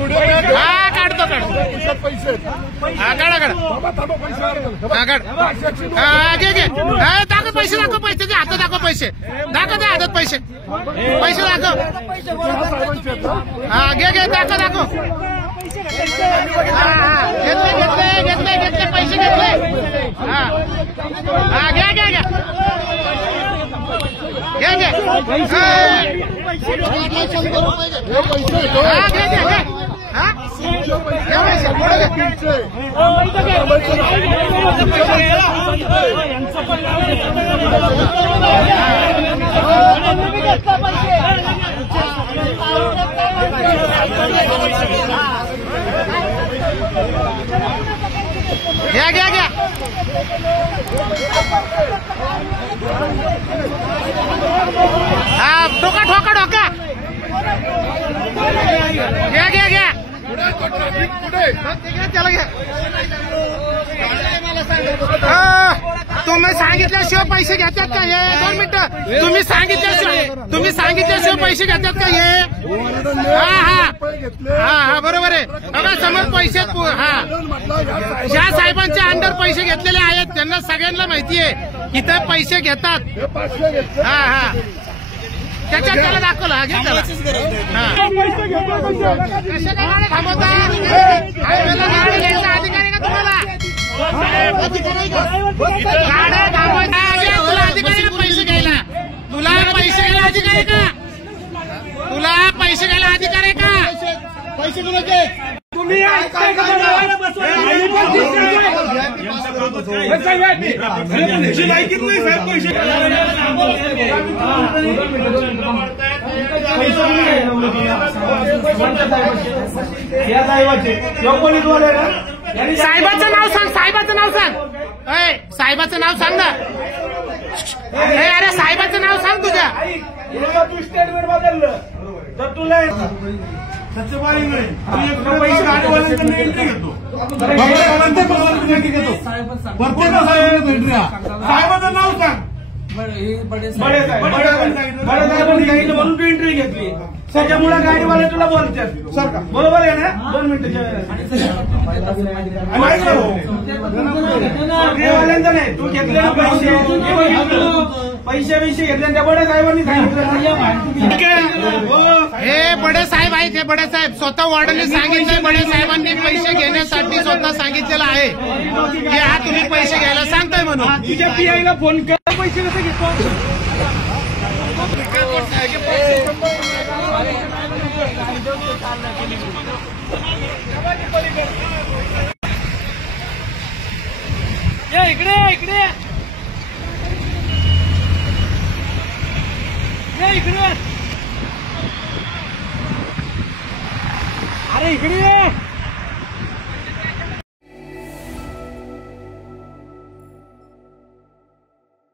हा काढतो पैसे हा काढा हा काढ हा घे दाखव पैसे दाखव पैसे हातात दाखव पैसे दाखव दे हातात पैसे दाखव हा घे दाखव घेतले पैसे घेतले हा घ्या घ्या हा ठोका घ्या त्याला घ्या तुम्ही सांगितल्याशिवाय पैसे घेतात का हे 2 मिनिटं तुम्ही सांगितल्याशिवाय पैसे घेतात का हे हा बरोबर आहे बघा समोर पैसे ज्या साहेबांच्या अंडर पैसे घेतलेले आहेत त्यांना सगळ्यांना माहिती आहे इथे पैसे घेतात हा त्याच्यात त्याला दाखवलं घे त्याला कशा काय गाडी थांबवता गाडी घ्यायचा अधिकार आहे का तुम्हाला गाड्या थांबवायचा तुला अधिकार आहे का पैसे घ्यायला तुला पैसे घ्यायला अधिकार आहे का तुला पैसे घ्यायला अधिकार आहे का पैसे कुणाचे तुम्ही साहेबाचं नाव सांग साहेबाचं नाव सांग ना अरे साहेबाचं नाव सांग तुझ्या तू स्टेटमेंट बदललं तर तुला सच्चेबाई पैसे गाडीवाल्यांकडून एंट्री घेतो साहेबाचं नाव सांग म्हणून तू एंट्री घेतली त्याच्यामुळे गाडीवाले तुला बोलतात सर का बरोबर आहे ना 2 मिनिटं वाल्यांचा नाही तू घेतलेले पैसे घेतले त्या बड्या साहेबांनी सांगितलं हे बडे साहेब आहेत हे बडे साहेब स्वतः वॉर्डनने सांगितलंय बडे साहेबांनी पैसे घेण्यासाठी स्वतः सांगितलेलं आहे की हा तुम्ही पैसे घ्यायला सांगताय म्हणून तुझ्या पीआयला फोन कर पैसे कसे घेतो इकडे अरे इकडे